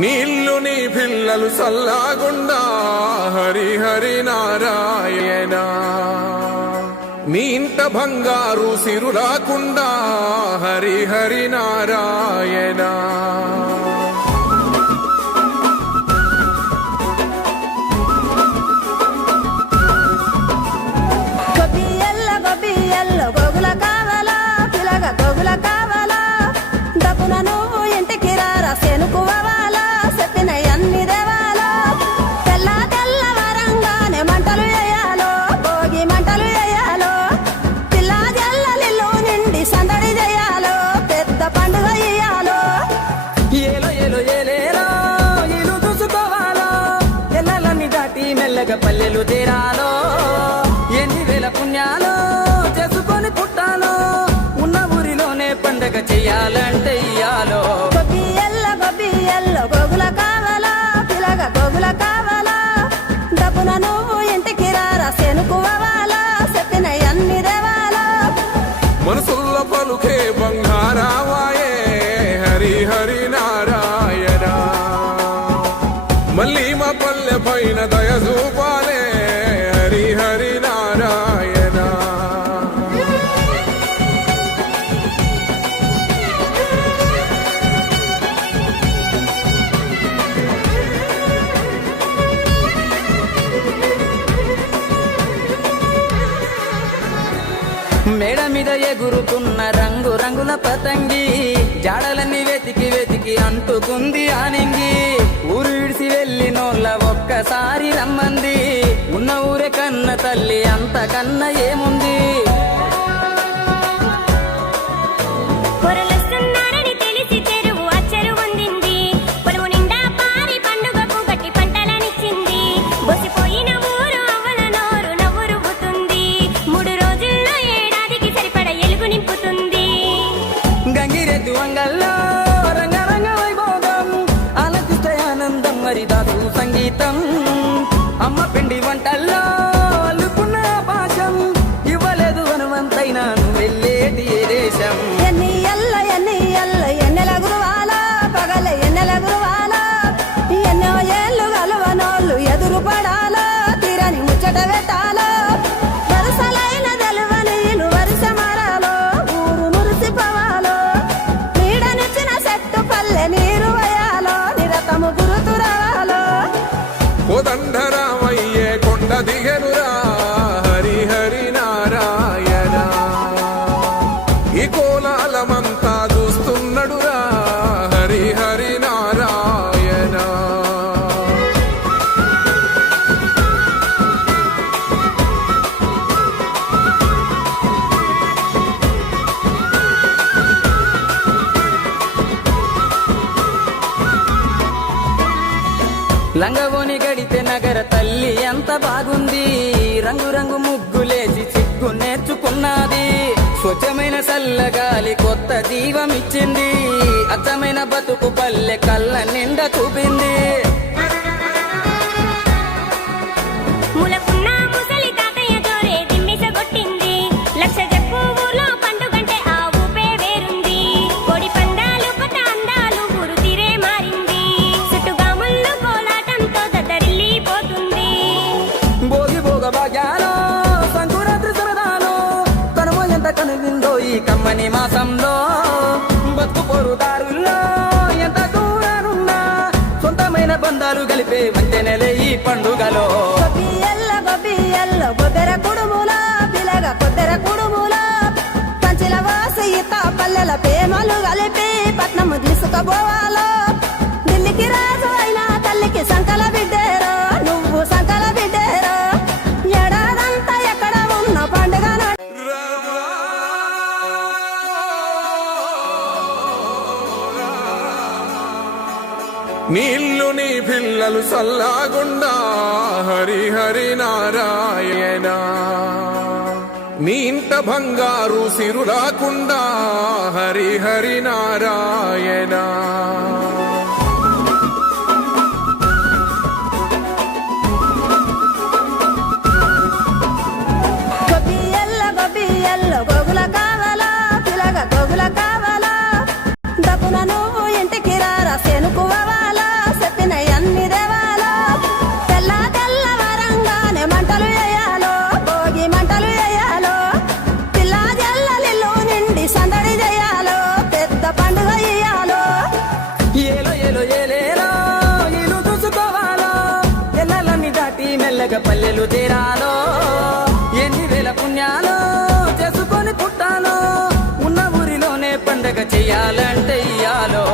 నీళ్ళు నీ పిల్లలు సల్లాగుండా హరి హరి నారాయణ. నీ ఇంట బంగారు సిరులాకుండా హరి హరి నారాయణ. గోగుల కావాలా పిలగ గోగుల కావాలా దప్పున నువ్వు ఇంటికి రారా సెనుకువాలా చెప్పిన అన్ని దేవాలా. తెల్ల తెల్ల వరంగానే మంటలు వేయాలో భోగి మంటలు వేయాలో పిల్ల జల్లలిల్లు నిండి సందడి చేయాలో పెద్ద పండుగ ఇయ్యాలో. ఏలో ఏలో ఏలేలో ఇల్లు చూసుకోవాలో ఎల్లలన్నీ దాటి మెల్లగా పల్లెలు తీరాలో. ఎన్ని వేల పుణ్యాలో చేసుకొని పుట్టాలో ఉన్న ఊరిలోనే పండగ చెయ్యాలంటే ఇయ్యాలో. గొబ్బియల్లో గోగుల కావాలా పిలగ గోగుల కావాలా దప్పున నువ్వు ఇంటికి రారా సెనుకువాలా చెప్పిన అన్ని దేవాలా. మనసుల్లో పలుకే బంగారావాయే హరి హరి నారాయణ. మళ్ళీ మా పల్లె పైన దయ చూపాలే హరి హరి నారాయణ. మేడ మీద ఎగురుతున్న రంగు రంగుల పతంగి జాడలన్నీ వెతికి వెతికి అంటుకుంది ఆనింగి. ఊరు విడిసి వెళ్ళినోళ్ళ ఒక్కసారి రమ్మంది. ఉన్న ఊరే కన్న తల్లి అంతకన్నా ఏముంది. పొరలొస్తున్నారని తెలిసి చెరువు అచ్చరు వందింది. పొలము నిండా పారి పండుగకు గట్టి పంటలనిచ్చింది. బొసిపోయిన ఊరు అవ్వల నోరు నవ్వు రువ్వుతుంది. 3 రోజుల్లో ఏడాదికి సరిపడ ఎలుగు నింపుతుంది. గంగిరెద్దు అంగల్లో రంగరంగ వైభోగం ఆలకిస్తే ఆనందం హరిదాసు సంగీతం. అమ్మ పిండి వంటల్లో అల్లుకున్న భాషం ఇవ్వలేదు హనుమంతైనా నువ్వు వెళ్ళేది ఏ దేశం. ఎన్ని ఎల్ల ఎన్నెల గురువాలా పగల ఎన్నెల గురువాలా ఎన్నో ఏళ్ళు గలవనోళ్ళు ఎదురు పడాలా తీరని ముచ్చట పెట్టాలో. వరుసలైన తెలవని ఇల్లు వరుస మరాలో ఊరు మురిసిపోవాలో. నీడనిచ్చిన చెట్టు పల్లె నీరు వయాలో నిరతము గురుతురాలో. కోదండరామయ్యే కొండ దిగెనురా హరి హరి నారాయణ. ఈ కోలాలమంతా చూస్తున్నడురా హరి హరి నారాయణ. లంగవోని గడితే నగర తల్లి ఎంత బాగుంది. రంగు రంగు ముగ్గులేసి చిక్కు నేర్చుకున్నది. స్వచ్ఛమైన చల్లగాలి కొత్త జీవమిచ్చింది. అచ్చమైన బతుకు పల్లె కళ్ళ నిండా చూపింది. ములకున్న ముసలి తాతయ్య జోరే దిమ్మిసగొట్టింది. లక్ష చెప్పు ఊర్లో పండుగంటే ఆ ఊపే వేరుంది. కోడి పందాలు కొత్త అందాలు ఊరు తీరే మారింది. చుట్టుగా ముళ్ళు కోలాటంతో దద్దరిల్లిపోతుంది. భోగి భోగ భాగ్యాలో సంకురాత్రి సరదాలో కనుమ ఎంత కనువిందో ఈ కమ్మని మాసంలో. బతుకు పొరుదారుల్లో ఎంత దూరానున్నా సొంతమైన బంధాలు కలిపే మంచెనెలే ఈ పండుగలో. గొబ్బియల్లో కొద్దెర కుడుముల పిలగ కొద్దెర కుడుముల కంచిల వాసి ఇత పల్లెల ప్రేమలు కలిపి పట్నము తీసుకుపోవాలో. ఢిల్లీకి రాజు అయినా తల్లికి సంకల బిడ్డేరో నువ్వు సంకల బిడ్డేరో. ఏడాదంతా ఎక్కడ ఉన్న పండుగ నీళ్ళు నీ పిల్లలు సల్లాగుండా హరి హరి నారాయణ. నీ ఇంట బంగారు సిరులాకుండా హరి హరి నారాయణ. గొబ్బియల్లో గోగుల కావాలా పిలగ గోగుల కావాలా దప్పున నువ్వు ఇంటికి రారా సెనుకువాలా చెయ్యాలంటే ఇయ్యాలో